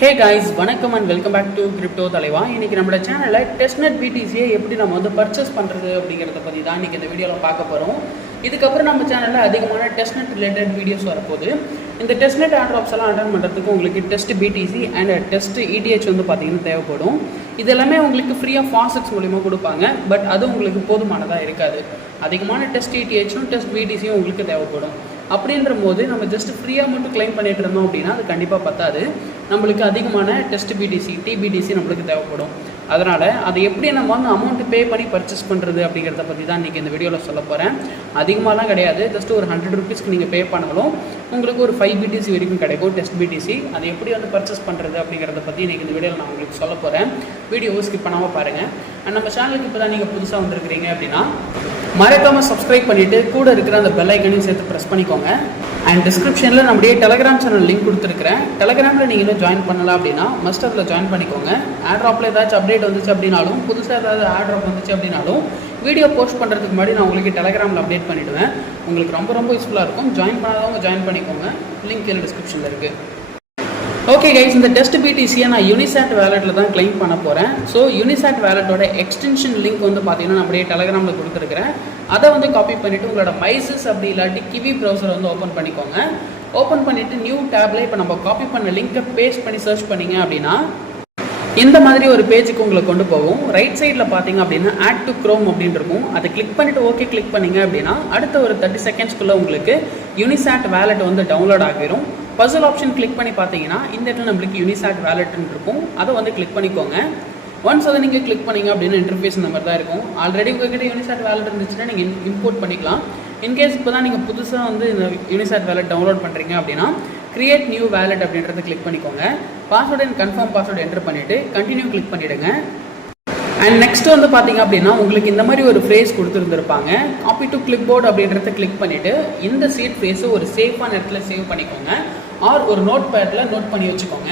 ஹே guys, வணக்கம் and welcome back to crypto தலைவா. இன்றைக்கி நம்மளோட சேனலில் டெஸ்ட்நெட் பிடிசியை எப்படி நம்ம வந்து பர்ச்சேஸ் பண்ணுறது அப்படிங்கிறத பற்றி தான் இன்றைக்கி இந்த வீடியோவில் பார்க்க போகிறோம். இதுக்கப்புறம் நம்ம சேனலில் அதிகமான டெஸ்ட்நெட் ரிலேட்டட் வீடியோஸ் வரப்போகுது. இந்த டெஸ்ட்நெட் ஆட்ராப்ஸ் எல்லாம் அட்டன் பண்ணுறதுக்கு உங்களுக்கு test BTC and test ETH வந்து பார்த்திங்கன்னா தேவைப்படும். இது எல்லாமே உங்களுக்கு ஃப்ரீயாக ஃபாஸ்ட்ஸ் மூலிமா கொடுப்பாங்க. பட் அது உங்களுக்கு போதுமானதாக இருக்காது. அதிகமான டெஸ்ட் இடிஹெச்சும் டெஸ்ட் பிடிசியும் உங்களுக்கு தேவைப்படும். அப்படின்ற போது நம்ம ஜஸ்ட் ஃப்ரீயாக மட்டும் கிளைம் பண்ணிட்டு இருந்தோம் அப்படின்னா அது கண்டிப்பாக பத்தாது. நம்மளுக்கு அதிகமான டெஸ்ட் பிடிசி டிபிடிசி நம்மளுக்கு தேவைப்படும். அதனால் அதை எப்படி நம்ம வந்து அமௌண்ட்டு பே பண்ணி பர்ச்சேஸ் பண்ணுறது அப்படிங்கிறத பற்றி தான் இன்றைக்கி இந்த வீடியோவில் சொல்ல போகிறேன். அதிகமாகலாம் கிடையாது, ஜஸ்ட் ஒரு 100 ருபீஸ்க்கு நீங்கள் பே பண்ணாலும் உங்களுக்கு ஒரு 5 பிடிசி வரைக்கும் கிடைக்கும் டெஸ்ட் பிடிசி. அதை எப்படி வந்து பர்ச்சேஸ் பண்ணுறது அப்படிங்கிறத பற்றி இன்றைக்கி இந்த வீடியோவில் நான் உங்களுக்கு சொல்ல போகிறேன். வீடியோவை ஸ்கிப் பண்ணாமல் பாருங்கள். அண்ட் நம்ம சேனலுக்கு இப்போ தான் நீங்கள் புதுசாக வந்துருக்கிறீங்க அப்படின்னா மறக்காமல் சப்ஸ்கிரைப் பண்ணிவிட்டு கூட இருக்கிற அந்த பெல் ஐக்கனையும் சேர்த்து ப்ரெஸ் பண்ணிக்கோங்க. அண்ட் டிஸ்கிரிப்ஷனில் நம்முடைய டெலகிராம் சேனல் லிங்க் கொடுத்துருக்கிறேன். டெலகிராமில் நீங்கள் இன்னும் ஜாயின் பண்ணலாம் அப்படின்னா மஸ்ட் அதில் ஜாயின் பண்ணிக்கோங்க. ஆட்ராப்பில் ஏதாச்சும் அப்டேட் வந்துச்சு அப்படின்னாலும், புதுசாக ஏதாவது ஆட்ராப் வந்துச்சு அப்படின்னாலும் வீடியோ போஸ்ட் பண்ணுறதுக்கு முன்னாடி நான் உங்களுக்கு டெலகிராமில் அப்டேட் பண்ணிவிடுவேன். உங்களுக்கு ரொம்ப யூஸ்ஃபுல்லாக இருக்கும். ஜாயின் பண்ணாதவங்க ஜாயின் பண்ணிக்கோங்க. லிங்க் கீழே டிஸ்கிரிப்ஷனில் இருக்குது. ஓகே கைஸ், இந்த டெஸ்ட் பிடிசியை நான் யூனிசாட் வேலெட்டில் தான் கிளைம் பண்ண போகிறேன். ஸோ யூனிசாட் வேலெட்டோட எக்ஸ்டென்ஷன் லிங்க் வந்து பார்த்தீங்கன்னா நம்மளுடைய டெலகிராமில் கொடுத்துருக்கிறேன். அதை வந்து காப்பி பண்ணிவிட்டு உங்களோட மைசஸ் அப்படி இல்லாட்டி கிவி ப்ரௌசர் வந்து ஓப்பன் பண்ணிக்கோங்க. ஓப்பன் பண்ணிவிட்டு நியூ டேப்பில் இப்போ நம்ம காப்பி பண்ண லிங்க்கை பேஸ்ட் பண்ணி சர்ச் பண்ணிங்க அப்படின்னா இந்த மாதிரி ஒரு பேஜுக்கு உங்களை கொண்டு போகும். ரைட் சைடில் பார்த்தீங்க அப்படின்னா ஆட் டு க்ரோம் அப்படின்னு இருக்கும். அதை கிளிக் பண்ணிவிட்டு ஓகே கிளிக் பண்ணிங்க அப்படின்னா அடுத்த ஒரு 30 செகண்ட்ஸ்க்குள்ளே உங்களுக்கு யூனிசாட் வேலெட் வந்து டவுன்லோட் ஆகிரும். பசில் ஆப்ஷன் கிளிக் பண்ணி பார்த்தீங்கன்னா இந்த இடத்துல நம்மளுக்கு யூனிசாட் வேலெட்னு இருக்கும். அதை வந்து கிளிக் பண்ணிக்கோங்க. ஒன்ஸ் அதை நீங்கள் கிளிக் பண்ணிங்க அப்படின்னா இன்டர்ஃபேஸ் இந்த மாதிரி தான் இருக்கும். ஆல்ரெடி உங்கள்கிட்ட யூனிசாட் வேலெட் இருந்துச்சுன்னா நீங்கள் இம்போர்ட் பண்ணிக்கலாம். இன்கேஸ் இப்போ தான் நீங்கள் புதுசாக வந்து இந்த யூனிசாட் வேலெட் டவுன்லோட் பண்ணுறீங்க அப்படின்னா கிரியேட் நியூ வேலெட் அப்படின்றத கிளிக் பண்ணிக்கோங்க. Password and confirm password enter பண்ணிவிட்டு கண்டினியூ கிளிக் பண்ணிவிடுங்க. அண்ட் நெக்ஸ்ட் வந்து பார்த்தீங்க அப்படின்னா உங்களுக்கு இந்த மாதிரி ஒரு ஃப்ரேஸ் கொடுத்துருந்துருப்பாங்க. காப்பி டு கிளிப் போர்டு அப்படின்றத கிளிக் பண்ணிவிட்டு இந்த சீட் ஃப்ரேஸை ஒரு சேஃபான இடத்துல சேவ் பண்ணிக்கோங்க. ஆர் ஒரு நோட் பேடில் நோட் பண்ணி வச்சுக்கோங்க.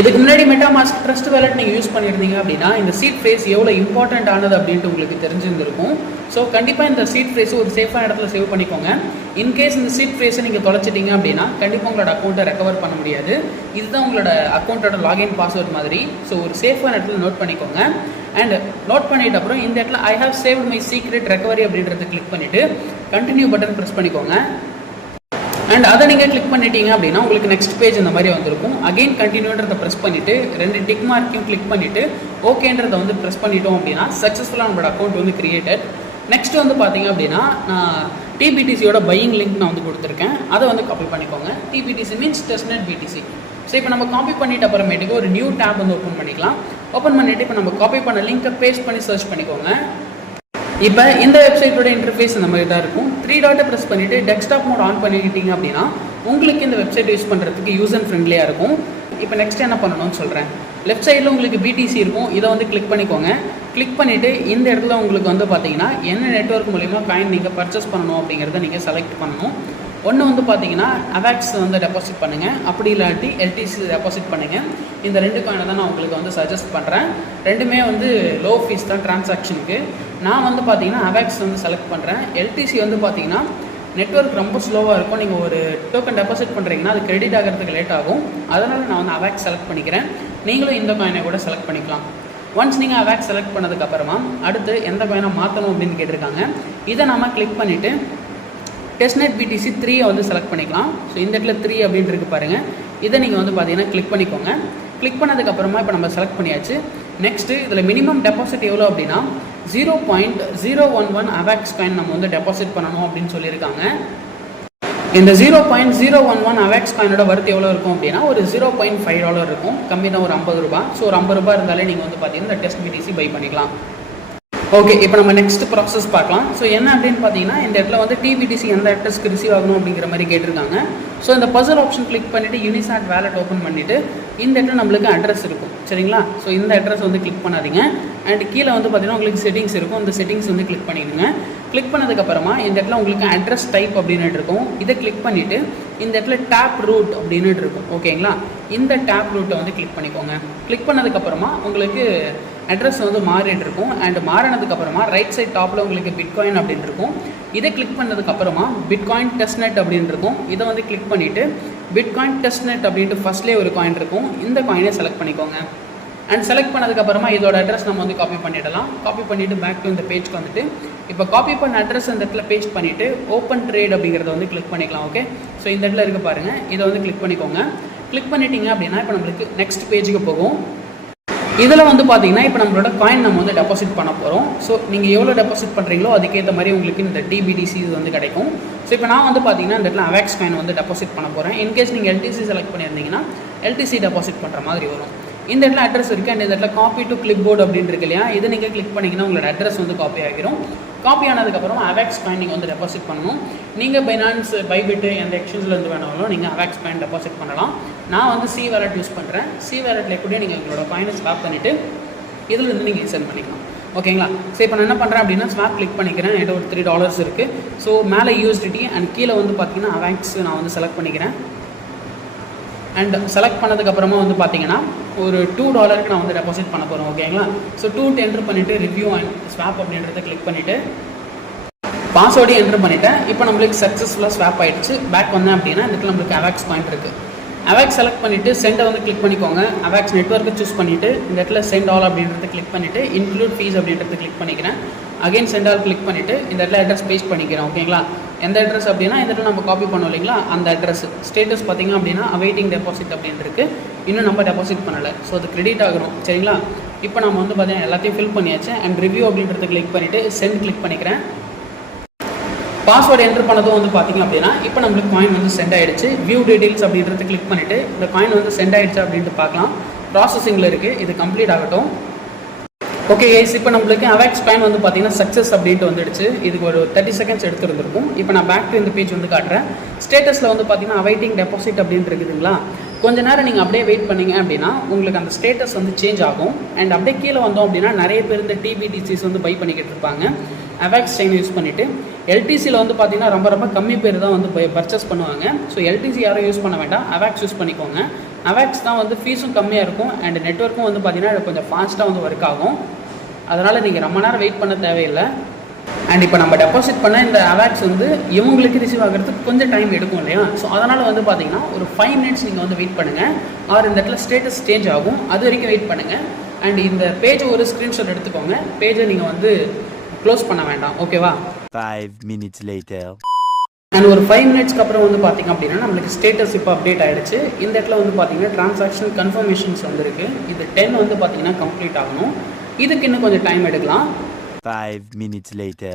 இதுக்கு முன்னாடி மெட்டாமாஸ்க் ட்ரஸ்ட் வேலெட் நீங்கள் யூஸ் பண்ணியிருந்தீங்க அப்படின்னா இந்த சீட் ஃப்ரேஸ் எவ்வளோ இம்பார்ட்டண்ட் ஆனது அப்படின்ட்டு உங்களுக்கு தெரிஞ்சிருந்திருக்கும். ஸோ கண்டிப்பாக இந்த சீட் ஃப்ரேஸை ஒரு சேஃபான இடத்துல சேவ் பண்ணிக்கோங்க. இன்கேஸ் இந்த சீட் ஃப்ரேஸை நீங்கள் தொலைச்சிட்டிங்க அப்படின்னா கண்டிப்பாக உங்களோட அக்கௌண்ட்டை ரெக்கவர் பண்ண முடியாது. இதுதான் உங்களோட அக்கௌண்ட்டோட லாகின் பாஸ்வேர்ட் மாதிரி. ஸோ ஒரு சேஃபான இடத்துல நோட் பண்ணிக்கோங்க. அண்ட் நோட் பண்ணிட்ட அப்புறம் இந்த இடத்துல I have saved my secret recovery அப்படின்றத கிளிக் பண்ணிவிட்டு கண்டினியூ பட்டன் ப்ரெஸ் பண்ணிக்கோங்க. அண்ட் அதை நீங்கள் கிளிக் பண்ணிட்டீங்க அப்படின்னா உங்களுக்கு நெக்ஸ்ட் பேஜ் இந்த மாதிரி வந்திருக்கும். அகெயின் கண்டினியூன்றதை ப்ரெஸ் பண்ணிவிட்டு 2 டிக் மார்க்கையும் கிளிக் பண்ணிவிட்டு ஓகேன்றதை வந்து ப்ரெஸ் பண்ணிட்டோம் அப்படின்னா சக்ஸஸ்ஃபுல்லாக நம்மளோட அக்கௌண்ட் வந்து கிரியேட்டட். நெக்ஸ்ட் வந்து பார்த்தீங்க அப்படின்னா நான் டிபிடிசியோட பையிங் லிங்க் நான் வந்து கொடுத்துருக்கேன். அதை வந்து காப்பி பண்ணிக்கோங்க. DPDC means testnet BDC. So இப்போ நம்ம காப்பி பண்ணிட்டு அப்புறமேட்டுக்கு ஒரு நியூ டேப் வந்து ஓப்பன் பண்ணிக்கலாம். ஓப்பன் பண்ணிவிட்டு இப்போ நம்ம காப்பி பண்ண லிங்க்கை பேஸ்ட் பண்ணி சர்ச் பண்ணிக்கோங்க. இப்போ இந்த வெப்சைட்டோட இன்டர்ஃபேஸ் இந்த மாதிரி தான் இருக்கும். 3 டாட்டை ப்ரெஸ் பண்ணிவிட்டு டெஸ்க்டாப் மோட் ஆன் பண்ணிக்கிட்டீங்க அப்படின்னா உங்களுக்கு இந்த வெப்சைட் யூஸ் பண்ணுறதுக்கு யூஸ் அண்ட் ஃப்ரெண்ட்லியாக இருக்கும். இப்போ நெக்ஸ்ட் என்ன பண்ணணும்னு சொல்கிறேன். லெஃப்ட் சைடில் உங்களுக்கு பிடிசி இருக்கும். இதை வந்து கிளிக் பண்ணிக்கோங்க. கிளிக் பண்ணிவிட்டு இந்த இடத்துல உங்களுக்கு வந்து பார்த்தீங்கன்னா என்ன நெட்வொர்க் மூலிமா காயின் நீங்கள் பர்ச்சேஸ் பண்ணணும் அப்படிங்கிறத நீங்கள் செலக்ட் பண்ணணும். ஒன்று வந்து பார்த்தீங்கன்னா அவாக்ஸ் வந்து டெபாசிட் பண்ணுங்கள், அப்படி இல்லாட்டி எல்டிசி டெபாசிட் பண்ணுங்கள். இந்த 2 காயினை தான் நான் உங்களுக்கு வந்து சஜஸ்ட் பண்ணுறேன். ரெண்டுமே வந்து லோ ஃபீஸ் தான் டிரான்சாக்ஷனுக்கு. நான் வந்து பார்த்தீங்கன்னா அவாக்ஸ் வந்து செலக்ட் பண்ணுறேன். எல்டிசி வந்து பார்த்தீங்கன்னா நெட்வொர்க் ரொம்ப ஸ்லோவாக இருக்கும். நீங்கள் ஒரு டோக்கன் டெபாசிட் பண்ணுறீங்கன்னா அது கிரெடிட் ஆகிறதுக்கு லேட் ஆகும். அதனால் நான் வந்து அவாக்ஸ் செலக்ட் பண்ணிக்கிறேன். நீங்களும் இந்த காயினை கூட செலக்ட் பண்ணிக்கலாம். ஒன்ஸ் நீங்கள் அவாக்ஸ் செலக்ட் பண்ணதுக்கப்புறமா அடுத்து எந்த காயினை மாற்றணும் அப்படின்னு கேட்டிருக்காங்க. இதை நம்ம கிளிக் பண்ணிவிட்டு டெஸ்ட்நெட் பிடிசி 3 வந்து செலக்ட் பண்ணிக்கலாம். ஸோ இந்த இடத்துல 3 அப்படின்ட்டு இருக்கு பாருங்கள். இதை நீங்கள் வந்து பார்த்தீங்கன்னா கிளிக் பண்ணிக்கோங்க. கிளிக் பண்ணதுக்கப்புறமா இப்போ நம்ம செலக்ட் பண்ணியாச்சு. நெக்ஸ்ட்டு இதில் மினிமம் டெபாசிட் எவ்வளோ அப்படின்னா 0.011 அவாக்ஸ் காயின் நம்ம வந்து டெபாசிட் பண்ணணும் அப்படின்னு சொல்லியிருக்காங்க. இந்த 0.011 அவாக்ஸ் காயினோட வர்த்து எவ்வளோ இருக்கும் அப்படின்னா ஒரு $0.5 இருக்கும். கம்மி தான், ஒரு 50 ரூபா. ஸோ ஒரு 50 ரூபா இருந்தாலே நீங்கள் வந்து பார்த்தீங்கன்னா இந்த டெஸ்ட் பிடிசி பை பண்ணிக்கலாம். ஓகே, இப்போ நம்ம நெக்ஸ்ட் ப்ராசஸ் பார்க்கலாம். ஸோ என்ன அப்படின்னு பார்த்தீங்கன்னா இந்த இடத்துல வந்து டிபிடிசி எந்த அட்ரஸ்க்கு ரிசீவ் ஆகணும் அப்படிங்கிற மாதிரி கேட்டிருக்காங்க. ஸோ இந்த பசில் ஆப்ஷன் கிளிக் பண்ணிவிட்டு யூனிசாட் வேலெட் ஓப்பன் பண்ணிவிட்டு இந்த இடத்துல நம்மளுக்கு அட்ரஸ் இருக்கும். சரிங்களா? ஸோ இந்த அட்ரஸ் வந்து கிளிக் பண்ணாதீங்க. அண்ட் கீழே வந்து பார்த்தீங்கன்னா உங்களுக்கு செட்டிங்ஸ் இருக்கும். இந்த செட்டிங்ஸ் வந்து கிளிக் பண்ணிடுங்க. கிளிக் பண்ணதுக்கப்புறமா இந்த இடத்துல உங்களுக்கு அட்ரஸ் டைப் அப்படின்னு இருக்கும். இதை கிளிக் பண்ணிவிட்டு இந்த இடத்துல டேப் ரூட் அப்படின்னு இருக்கும். ஓகேங்களா? இந்த டேப் ரூட்டை வந்து கிளிக் பண்ணிக்கோங்க. கிளிக் பண்ணதுக்கப்புறமா உங்களுக்கு அட்ரஸ் வந்து மாறிட்டு இருக்கும். அண்ட் மாறினதுக்கப்புறமா ரைட் சைட் டாப்பில் உங்களுக்கு பிட்காயின் அப்படின்னு இருக்கும். இதை கிளிக் பண்ணதுக்கப்புறமா பிட்காயின் டெஸ்ட்நெட் அப்படின்னு இருக்கும். இதை வந்து கிளிக் பண்ணிவிட்டு பிட்காயின் டெஸ்ட்நெட் அப்படின்ட்டு ஃபஸ்ட்லேயே ஒரு காயின் இருக்கும். இந்த காயினை செலக்ட் பண்ணிக்கோங்க. அண்ட் செலக்ட் பண்ணதுக்கப்புறமா இதோட அட்ரஸ் நம்ம வந்து காப்பி பண்ணிடலாம். காப்பி பண்ணிவிட்டு பேக் டு இந்த பேஜ்க்கு வந்துட்டு இப்போ காப்பி பண்ண அட்ரஸ் இந்த இடத்துல பேஸ்ட் பண்ணிவிட்டு ஓப்பன் ட்ரேட் அப்படிங்கிறத வந்து கிளிக் பண்ணிக்கலாம். ஓகே, ஸோ இந்த இடத்துல இருக்க பாருங்கள், இதை வந்து கிளிக் பண்ணிக்கோங்க. கிளிக் பண்ணிட்டீங்க அப்படின்னா இப்போ நம்மளுக்கு நெக்ஸ்ட் பேஜுக்கு போகும். இதில் வந்து பார்த்தீங்கன்னா இப்போ நம்மளோட காயின் நம்ம வந்து டெபாசிட் பண்ண போகிறோம். ஸோ நீங்கள் எவ்வளோ டெபாசிட் பண்ணுறீங்களோ அதுக்கேற்ற மாதிரி உங்களுக்கு இந்த டிபிடிசி இது வந்து கிடைக்கும். ஸோ இப்போ நான் வந்து பார்த்தீங்கன்னா இந்த இடத்துல அவேக்ஸ் காயின் வந்து டெபாசிட் பண்ண போகிறேன். இன்கேஸ் நீங்கள் எல்டிசி செலக்ட் பண்ணியிருந்தீங்கன்னா எல்டிசி டெபாசிட் பண்ணுற மாதிரி வரும். இந்த இடத்துல அட்ரஸ் இருக்குது. அண்ட் இந்த இடத்துல காப்பி டு கிளிப் போர்டு அப்படின்னு இருக்கு இல்லையா, இதை நீங்கள் கிளிக் பண்ணிங்கன்னா உங்களோட அட்ரஸ் வந்து காப்பி ஆகிரும். காப்பி ஆனதுக்கப்புறம் அவேக்ஸ் காயின் நீங்கள் வந்து டெபாசிட் பண்ணணும். நீங்கள் பைனான்ஸ், பைபிட் எந்த எக்ஸ்சேஞ்சிலேருந்து வேணாலும் நீங்கள் அவேக்ஸ் காயின் டெபாசிட் பண்ணலாம். நான் வந்து சி வேலட் யூஸ் பண்ணுறேன். சி வேலட்டில் கூட நீங்கள் உங்களோட காயினை ஸ்வாப் பண்ணிவிட்டு இதிலேருந்து நீங்கள் சென்ட் பண்ணிக்கலாம். ஓகேங்களா? ஸோ இப்போ நான் என்ன பண்ணுறேன் அப்படின்னா ஸ்வாப் கிளிக் பண்ணிக்கிறேன். என்கிட்ட ஒரு $3 இருக்குது. ஸோ மேலே யூஎஸ்டிடி அண்ட் கீழே வந்து பார்த்தீங்கன்னா அவேக்ஸ் நான் வந்து செலக்ட் பண்ணிக்கிறேன். அண்ட் செலக்ட் பண்ணதுக்கப்புறமா வந்து பார்த்தீங்கன்னா ஒரு $2 நான் வந்து டெபாசிட் பண்ண போகிறோம். ஓகேங்களா? ஸோ 2 என்ட்ரு பண்ணிவிட்டு ரிவ்யூ அண்ட் ஸ்வாப் அப்படின்றத கிளிக் பண்ணிவிட்டு பாஸ்வேர்டு என்ட்ரு பண்ணிவிட்டேன். இப்போ நம்மளுக்கு சக்ஸஸ்ஃபுல்லாக ஸ்வாப் ஆகிடுச்சு. பேக் வந்தேன் அப்படின்னா இதுக்கு நம்மளுக்கு அவேக்ஸ் பாயிண்ட் இருக்குது. அவேக்ஸ் செலக்ட் பண்ணிவிட்டு சென்டை வந்து கிளிக் பண்ணிக்கோங்க. அவேக்ஸ் நெட்வொர்க்கை சூஸ் பண்ணிவிட்டு இந்த இடத்துல சென்ட் ஆல் அப்படின்றத கிளிக் பண்ணிவிட்டு இன்க்ளூட் ஃபீஸ் அப்படின்றத கிளிக் பண்ணிக்கிறேன். அகைன் சென்ட் ஆல் கிளிக் பண்ணிவிட்டு இந்த இடத்துல அட்ரஸ் பேஸ்ட் பண்ணிக்கிறேன். ஓகேங்களா? எந்த அட்ரஸ் அப்படின்னா இந்த இடத்துல நம்ம காப்பி பண்ணோம் இல்லைங்களா, அந்த அட்ரஸ். ஸ்டேட்டஸ் பார்த்திங்க அப்படின்னா அவைட்டிங் டெபாசிட் அப்படின்னு இருக்குது. இன்னும் நம்ம டெபாசிட் பண்ணலை. ஸோ அது கிரெடிட் ஆகணும். சரிங்களா? இப்போ நம்ம வந்து பார்த்தீங்கன்னா எல்லாத்தையும் ஃபில் பண்ணியாச்சு. அண்ட் ரிவ்யூ அப்படின்றத கிளிக் பண்ணிவிட்டு சென்ட் கிளிக் பண்ணிக்கிறேன். பாஸ்வேர்டு என்ட்ரு பண்ணதும் வந்து பார்த்திங்க அப்படின்னா இப்போ நம்மளுக்கு காயின் வந்து சென்ட் ஆகிடுச்சு. வியூ டீடைல்ஸ் அப்படின்றத கிளிக் பண்ணிவிட்டு இந்த காயின் வந்து சென்ட் ஆகிடுச்சு அப்படின்ட்டு பார்க்கலாம். ப்ராசஸிங்கில் இருக்குது, இது கம்ப்ளீட் ஆகட்டும். ஓகே கைஸ், இப்போ நம்மளுக்கு அவேக்ஸ் காயின் வந்து பார்த்தீங்கன்னா சக்ஸஸ் அப்படின்ட்டு வந்துடுச்சு. இதுக்கு ஒரு 30 செகண்ட்ஸ் எடுத்துருந்துருக்கும். இப்போ நான் பேக் டு இந்த பேஜ் வந்து காட்டுறேன். ஸ்டேட்டஸில் வந்து பார்த்தீங்கன்னா அவைட்டிங் டெபாசிட் அப்படின்ட்டு இருக்குதுங்களா, கொஞ்ச நேரம் நீங்கள் அப்படியே வெயிட் பண்ணிங்க அப்படின்னா உங்களுக்கு அந்த ஸ்டேட்டஸ் வந்து சேஞ்ச் ஆகும். அண்ட் அப்படியே கீழே வந்தோம் அப்படின்னா நிறைய பேர் இந்த டிபிடிசிஸ் வந்து பை பண்ணிக்கிட்டு இருப்பாங்க அவேக்ஸ் செயின் யூஸ் பண்ணிவிட்டு. எல்டிசியில் வந்து பார்த்தீங்கன்னா ரொம்ப ரொம்ப கம்மி பேர் தான் வந்து பர்ச்சேஸ் பண்ணுவாங்க. ஸோ எல்டிசி யாரும் யூஸ் பண்ண வேண்டாம், அவேக்ஸ் யூஸ் பண்ணிக்கோங்க. அவேக்ஸ் தான் வந்து ஃபீஸும் கம்மியாக இருக்கும் அண்ட் நெட்வொர்க்கும் வந்து பார்த்தீங்கன்னா கொஞ்சம் ஃபாஸ்ட்டாக வந்து ஒர்க் ஆகும். அதனால் நீங்கள் ரொம்ப நேரம் வெயிட் பண்ண தேவையில்லை. அண்ட் இப்போ நம்ம டெபாசிட் பண்ண இந்த அவேக்ஸ் வந்து இவங்களுக்கு ரிசீவ் ஆகிறதுக்கு கொஞ்சம் டைம் எடுக்கும் இல்லையா. ஸோ அதனால் வந்து பார்த்தீங்கன்னா ஒரு 5 மினிட்ஸ் நீங்கள் வந்து வெயிட் பண்ணுங்கள். ஆர் இந்த இடத்துல ஸ்டேட்டஸ் சேஞ்ச் ஆகும், அது வரைக்கும் வெயிட் பண்ணுங்கள். அண்ட் இந்த பேஜை ஒரு ஸ்க்ரீன்ஷாட் எடுத்துக்கோங்க. பேஜை நீங்கள் வந்து க்ளோஸ் பண்ண வேண்டாம். ஓகேவா? 5 minutes later. அண்ட் ஒரு 5 மினிட்ஸ்க்கு அப்புறம் வந்து பார்த்திங்க அப்படின்னா நம்மளுக்கு ஸ்டேட்டஸ் இப்போ அப்டேட் ஆகிடுச்சு. இந்த இடத்துல வந்து பார்த்தீங்கன்னா ட்ரான்சாக்ஷன் கன்ஃபர்மேஷன்ஸ் வந்துருக்கு. இது 10 வந்து பார்த்தீங்கன்னா கம்ப்ளீட் ஆகணும். இதுக்கு இன்னும் கொஞ்சம் டைம் எடுக்கலாம். 5 minutes later.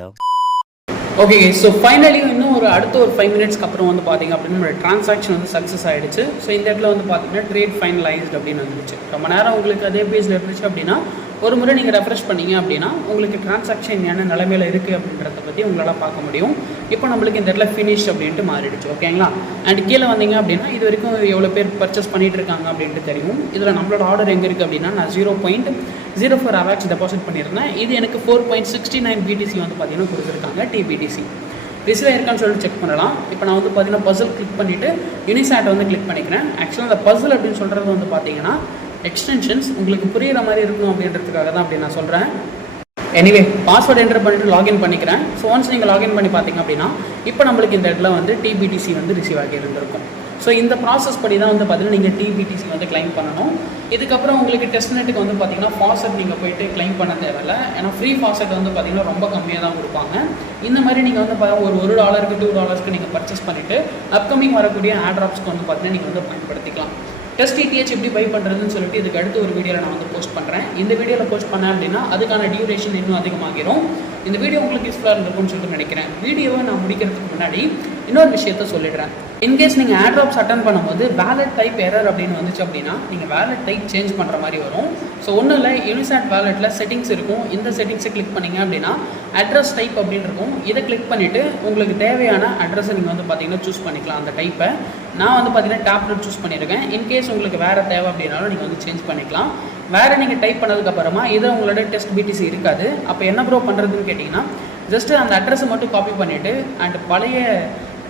Okay, so finally இன்னும் அடுத்த ஒரு 5 மினிட்ஸ்க்கு அப்புறம் வந்து பார்த்தீங்க அப்படின்னா நம்மளோட ட்ரான்சாக்ஷன் வந்து சக்ஸஸ் ஆகிடுச்சு. ஸோ இந்த இடத்துல வந்து பார்த்தீங்கன்னா ட்ரேட் ஃபைனலைஸ்ட் அப்படின்னு வந்துருச்சு. ரொம்ப நேரம் உங்களுக்கு அதே பேஜில் இருந்துச்சு அப்படின்னா ஒரு முறை நீங்கள் ரெஃப்ரெஷ் பண்ணிங்க அப்படின்னா உங்களுக்கு ட்ரான்சாக்ஷன் என்ன நிலைமையில் இருக்குது அப்படின்றத பற்றி உங்களால் பார்க்க முடியும். இப்போ நம்மளுக்கு இந்த இடத்துல ஃபினிஷ் அப்படின்ட்டு மாறிடுச்சு. ஓகேங்களா? அண்ட் கீழே வந்தீங்க அப்படின்னா இது வரைக்கும் எவ்வளோ பேர் பர்ச்சேஸ் பண்ணிகிட்டு இருக்காங்க அப்படின்ட்டு தெரியும். இதில் நம்மளோட ஆர்டர் எங்கே இருக்குது அப்படின்னா நான் 0.04 அவேக்ஸ் டெபாசிட் பண்ணியிருந்தேன். இது எனக்கு 4.69 பிடிசி வந்து பார்த்தீங்கன்னா கொடுத்துருக்காங்க டிபிடிசி. ரிசீவ் ஆயிருக்கான்னு சொல்லிட்டு செக் பண்ணலாம். இப்போ நான் வந்து பார்த்தீங்கன்னா பசில் கிளிக் பண்ணிவிட்டு யூனிசாட் வந்து கிளிக் பண்ணிக்கிறேன். ஆக்சுவலாக அந்த பசில் அப்படின்னு சொல்கிறது வந்து பார்த்தீங்கன்னா எக்ஸ்டென்ஷன்ஸ் உங்களுக்கு புரிகிற மாதிரி இருக்கணும் அப்படின்றதுக்காக தான் அப்படி நான் சொல்கிறேன். எனிவே பாஸ்வேர்டு என்டர் பண்ணிவிட்டு லாகின் பண்ணிக்கிறேன். ஸோ ஒன்ஸ் நீங்கள் லாகின் பண்ணி பார்த்தீங்க அப்படின்னா இப்போ நம்மளுக்கு இந்த இடத்துல வந்து டிபிடிசி வந்து ரிசீவ் ஆகி இருந்திருக்கும். ஸோ இந்த ப்ராசஸ் படி தான் வந்து பார்த்தீங்கன்னா நீங்கள் டிபிடிசி வந்து கிளைம் பண்ணணும். இதுக்கப்புறம் உங்களுக்கு டெஸ்ட்நெட்டுக்கு வந்து பார்த்தீங்கன்னா ஃபாஸ்ட் நீங்கள் போயிட்டு கிளைம் பண்ண தேவையில்லை. ஏன்னா ஃப்ரீ ஃபாஸ்ட் வந்து பார்த்தீங்கன்னா ரொம்ப கம்மியாக தான் கொடுப்பாங்க. இந்த மாதிரி நீங்கள் வந்து ஒரு $1 $2 நீங்கள் பர்ச்சேஸ் பண்ணிவிட்டு அப்கமிங் வரக்கூடிய ஆட்ராப்ஸ்க்கு வந்து பார்த்தீங்கன்னா நீங்கள் வந்து பயன்படுத்திக்கலாம். டெஸ்ட் ETH எப்படி பை பண்ணுறதுன்னு சொல்லிட்டு இதுக்கு அடுத்த ஒரு வீடியோவில் நான் வந்து போஸ்ட் பண்ணுறேன். இந்த வீடியோவில் போஸ்ட் பண்ணேன் அப்படின்னா அதுக்கான டியூரேஷன் இன்னும் அதிகமாகிடும். இந்த வீடியோ உங்களுக்கு யூஸ்ஃபுல்லாக இருந்திருக்கும்னு சொல்லிட்டு நினைக்கிறேன். வீடியோவை நான் முடிக்கிறதுக்கு முன்னாடி இன்னொரு விஷயத்த சொல்லிடுறேன். இன்கேஸ் நீங்கள் ஆட்ராப்ஸ் அட்டன் பண்ணும்போது வேலட் டைப் எரர் அப்படின்னு வந்துச்சு அப்படின்னா நீங்கள் வேலட் டைப் சேஞ்ச் பண்ணுற மாதிரி வரும். ஸோ ஒன்றும் இல்லை, யூனிசாட் வேலெட்டில் செட்டிங்ஸ் இருக்கும். இந்த செட்டிங்ஸை கிளிக் பண்ணிங்க அப்படின்னா அட்ரஸ் டைப் அப்படின்னு இருக்கும். இதை கிளிக் பண்ணிவிட்டு உங்களுக்கு தேவையான அட்ரஸை நீங்கள் வந்து பார்த்தீங்கன்னா சூஸ் பண்ணிக்கலாம். அந்த டைப்பை நான் வந்து பார்த்தீங்கன்னா டேப்லெட் சூஸ் பண்ணியிருக்கேன். இன்கேஸ் உங்களுக்கு வேறு தேவை அப்படின்னாலும் நீங்கள் வந்து சேஞ்ச் பண்ணிக்கலாம். வேறு நீங்கள் டைப் பண்ணதுக்கப்புறமா இதை உங்களோட டெஸ்ட் பிடிசி இருக்காது. அப்போ என்ன ப்ரோ பண்ணுறதுன்னு கேட்டிங்கன்னா ஜஸ்ட்டு அந்த அட்ரஸை மட்டும் காப்பி பண்ணிவிட்டு அண்ட் பழைய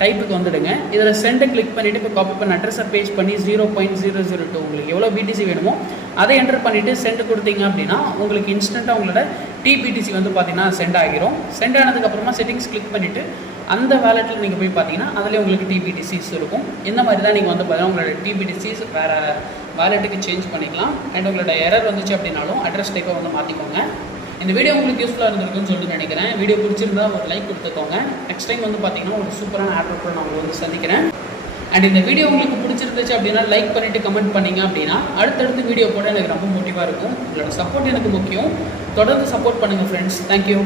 டைப்புக்கு வந்துடுங்க. இதில் சென்டை கிளிக் பண்ணிவிட்டு இப்போ காப்பி பண்ண அட்ரஸை பேஸ்ட் பண்ணி 0.002 உங்களுக்கு எவ்வளோ பிடிசி வேணுமோ அதை என்டர் பண்ணிவிட்டு சென்ட் கொடுத்தீங்க அப்படின்னா உங்களுக்கு இன்ஸ்டண்ட்டாக உங்களோட டிபிடிசி வந்து பார்த்தீங்கன்னா சென்ட் ஆகிரும். சென்ட் ஆனதுக்கப்புறமா செட்டிங்ஸ் கிளிக் பண்ணிவிட்டு அந்த வேலெட்டில் நீங்கள் போய் பார்த்தீங்கன்னா அதிலே உங்களுக்கு டிபிடிசிஸ் இருக்கும். இந்த மாதிரி தான் நீங்கள் வந்து பார்த்தீங்கன்னா உங்களோட டிபிடிசிஸ் வேறு வேலெட்டுக்கு சேஞ்ச் பண்ணிக்கலாம். அண்ட் உங்களோட எரர் வந்துச்சு அப்படின்னாலும் அட்ரஸ் டைப்பை வந்து மாற்றிக்கோங்க. இந்த வீடியோ உங்களுக்கு யூஸ்ஃபுல்லாக இருந்திருக்குன்னு சொல்லிட்டு நினைக்கிறேன். வீடியோ பிடிச்சிருந்தா ஒரு லைக் கொடுத்துக்கோங்க. நெக்ஸ்ட் டைம் வந்து பார்த்தீங்கன்னா ஒரு சூப்பரான ஆப் கூட நான் உங்களுக்கு வந்து சந்திக்கிறேன். அண்ட் இந்த வீடியோ உங்களுக்கு பிடிச்சிருந்துச்சு அப்படின்னா லைக் பண்ணிவிட்டு கமெண்ட் பண்ணிங்க அப்படின்னா அடுத்தடுத்து வீடியோ போட எனக்கு ரொம்ப மோட்டிவாக இருக்கும். உங்களோட சப்போர்ட் எனக்கு முக்கியம். தொடர்ந்து சப்போர்ட் பண்ணுங்கள் ஃப்ரெண்ட்ஸ். தேங்க்யூ.